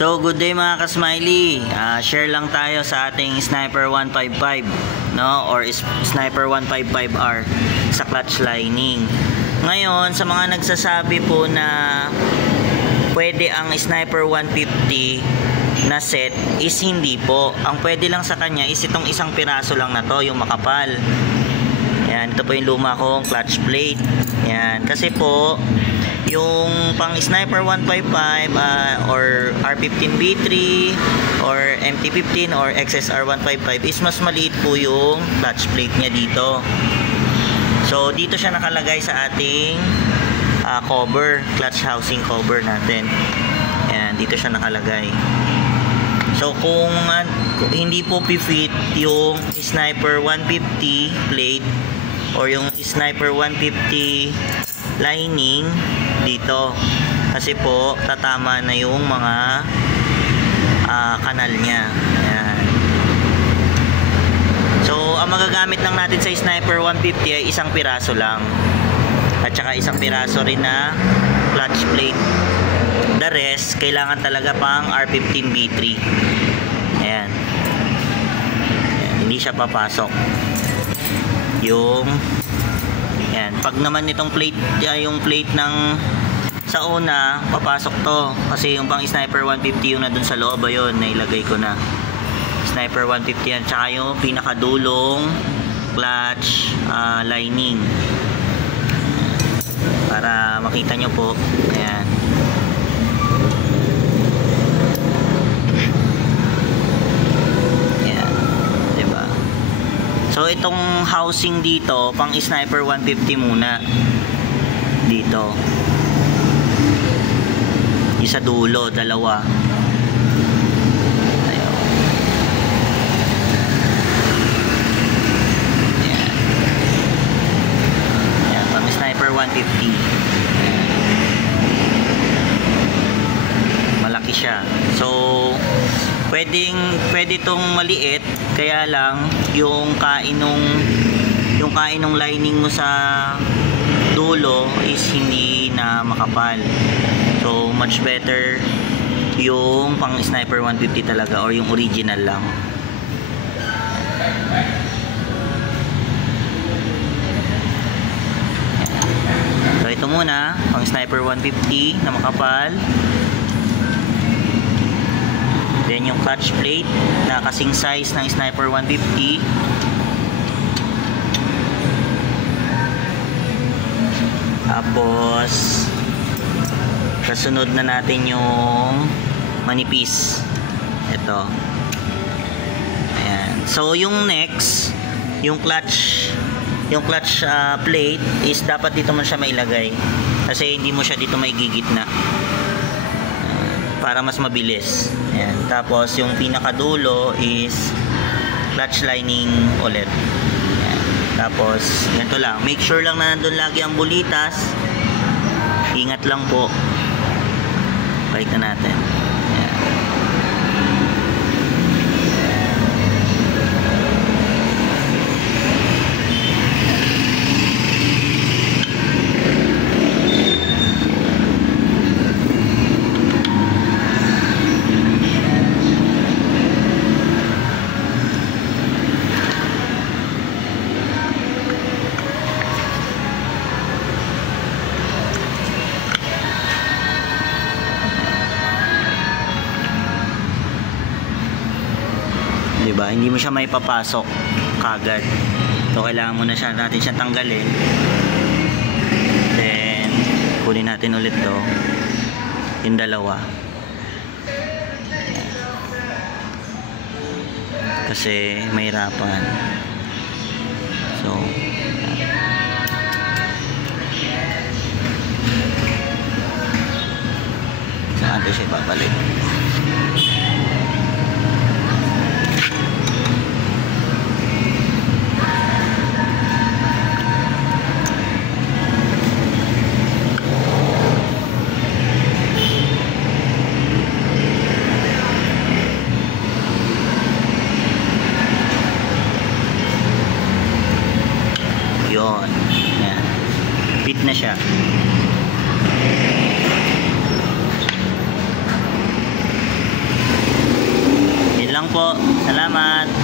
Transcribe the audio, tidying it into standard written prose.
So, good day mga ka-smiley. Share lang tayo sa ating Sniper 155, no? Or Sniper 155R sa clutch lining. Ngayon, sa mga nagsasabi po na pwede ang Sniper 150 na set is hindi po. Ang pwede lang sa kanya is itong isang piraso lang na to, yung makapal. Yan, ito po yung luma kong clutch plate. Yan, kasi po yung pang Sniper 155 or R15B3 or MT15 or XSR 155 is mas maliit po yung clutch plate niya dito. So dito siya nakalagay sa ating cover, clutch housing cover natin. Ayan, dito siya nakalagay. So kung hindi po fit yung Sniper 150 plate or yung Sniper 150 lining dito, kasi po tatama na yung mga kanal niya. Ayan. So ang magagamit lang natin sa Sniper 150 ay isang piraso lang at saka isang piraso rin na clutch plate. The rest kailangan talaga pang R15B3. Ayan. Ayan, hindi siya papasok yung yan. Pag naman itong plate, yung plate ng sa una, papasok to. Kasi yung pang Sniper 150 yung na dun sa loob, ayun, nailagay ko na. Sniper 150 yan. Tsaka yung pinakadulong clutch lining. Para makita nyo po. Ayan. So itong housing dito pang Sniper 150 muna dito, isa dulo, dalawa. Ayun. Ayan. Ayan, pang Sniper 150. Ayan. Malaki siya. So pwede itong maliit, kaya lang yung kainong lining mo sa dulo is hindi na makapal. So much better yung pang Sniper 150 talaga, or yung original lang. So ito muna, pang Sniper 150 na makapal. Then yung clutch plate na kasing size ng Sniper 150. Tapos kasunod na natin yung manipis. Ito. Ayan. So yung next, yung clutch plate is dapat dito mo siya mailagay. Kasi hindi mo siya dito maigigitna. Para mas mabilis. Ayan. Tapos yung pinakadulo is clutch lining ulit. Ayan. Tapos ganito lang, make sure lang na nandun lagi ang bulitas. Ingat lang po. Balik na natin. Ayan. Diba? Hindi mo siya may papasok kagad. So kailangan muna natin siyang tanggalin. Then kunin natin ulit to, yung dalawa. Kasi mahirapan. So saan natin siya ipabalik? Fit na siya. po. Salamat.